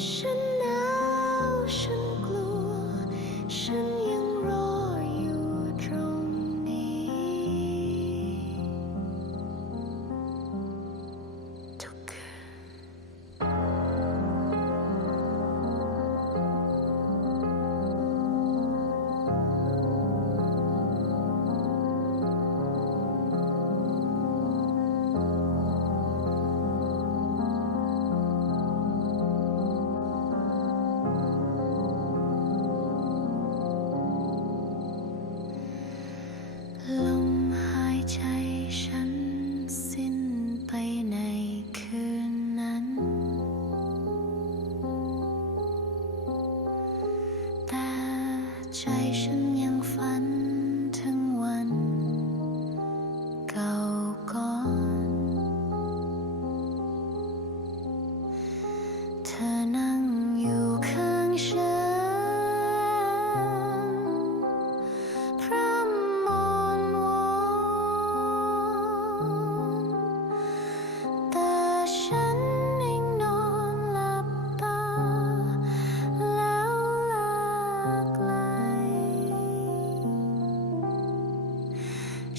深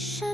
是。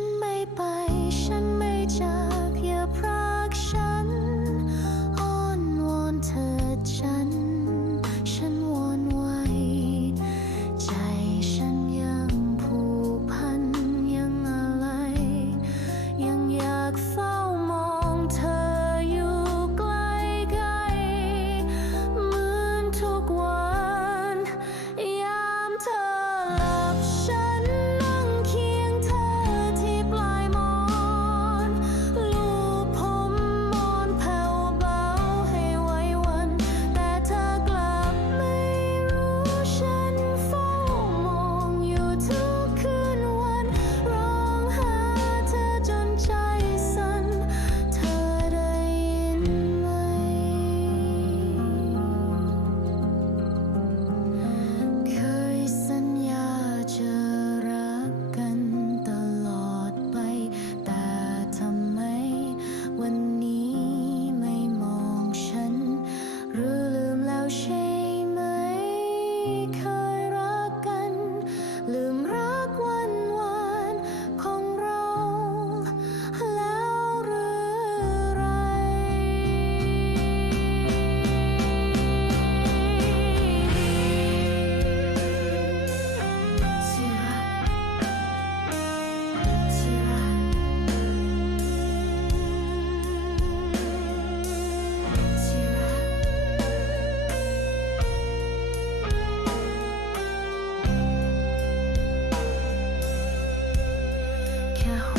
can't